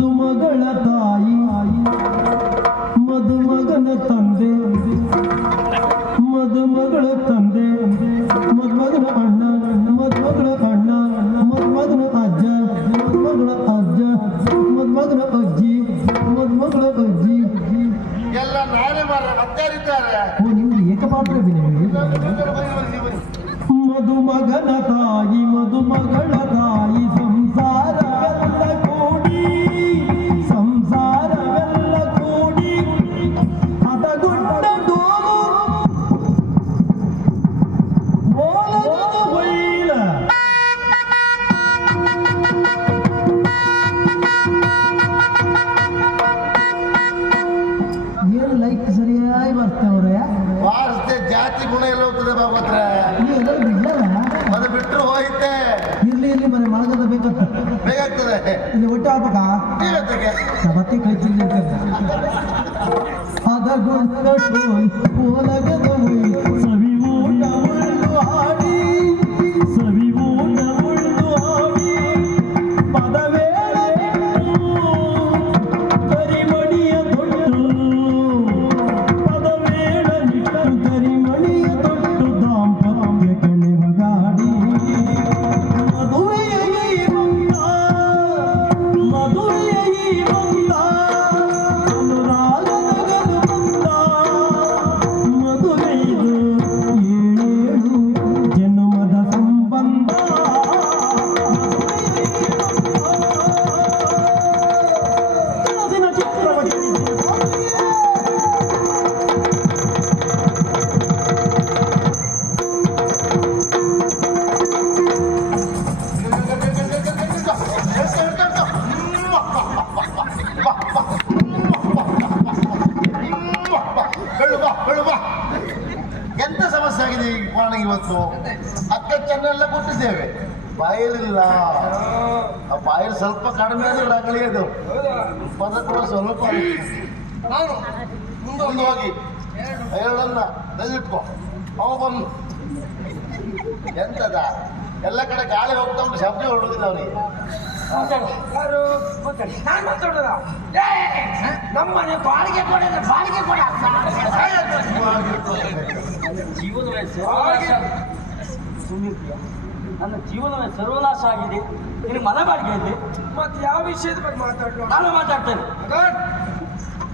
ಮದುಮಗಳ ತಾಯಿ ಮದುಮಗನ ತಂದೆ ಮದುಮಗಳ ತಂದೆ ಮದುಮಗನ ಅಣ್ಣ ಮದುಮಗಳ ಅಣ್ಣ ಮದುಮಗನ ಅಜ್ಜ ಮದುಮಗಳ ಅಜ್ಜ ಮದುಮಗನ ಅಜ್ಜಿ ಮದುಮಗಳ ಅಜ್ಜಿ. ಎಲ್ಲ ಮತ್ತಾರಿದ್ದಾರೆ ಓ ನಿಮ್ಗೆ ಏಕಪಾತ್ರ ಮದುಮಗನ ತಾಯಿ ಮದುಮಗಳ ತಾಯಿ ಸಂಸಾರವೆಲ್ಲ ವಾರಸ್ತೆ ಜಾತಿ ಗುಣ ಎಲ್ಲ ಹೋಗ್ತದೆ ಬಿಡಲ್ಲ ಅದು ಬಿಟ್ಟರು ಹೋಯ್ತೆ. ಇಲ್ಲಿ ಇಲ್ಲಿ ಮನೆ ಮಳಗದ ಬೇಕಂತ ಬೇಕಾಗ್ತದೆ ಇಲ್ಲಿ ಒಟ್ಟು ಹಾಕಬೇಕಾ? ಮತ್ತೆ ಕೈ ಚಿಲ್ಲಿ ಸವಿ Julia. ಕೋಣಗೆ ಇವತ್ತು ಅಕ್ಕ ಚೆನ್ನೆಲ್ಲ ಕೊಟ್ಟಿದ್ದೇವೆ. ಬಾಯಲಿಲ್ಲ ಆ ಬಾಯಲ್ಲಿ ಸ್ವಲ್ಪ ಕಡಿಮೆ ಆದ್ರೆ ಅದು. ಪದ ಕೂಡ ಸ್ವಲ್ಪ ನಾನು ಮುಂದೆ ಹೋಗಿ. ಹೇಳಲ್ಲ ನೆಲ್ಲಿಟ್ಕೊ ಅವ ಬಂದು. ಎಂತದ? ಎಲ್ಲ ಕಡೆ ಗಾಳಿ ಹೋಗ್ತಾ ಉಂಟು ಶಬ್ದ ಹೊಡೋದಿಲ್ಲ ಅವನಿಗೆ. ನಮ್ಮನೆ ಬಾಳಿಗೆ ಕೊಡ ಬಾಳಿಗೆ ಕೊಡ. ಜೀವನವೇ ಸರ್ವನಾಶ. ಸುಮ್ಮನೆ ನನ್ನ ಜೀವನವೇ ಸರ್ವನಾಶ ಆಗಿದೆ. ನಿನಗೆ ಮನ ಬಾಡಿಗೆ ಇದೆ. ಮತ್ತೆ ಯಾವ ವಿಷಯದ ಬಗ್ಗೆ ಮಾತಾಡುವ ನಾನು ಮಾತಾಡ್ತೇನೆ.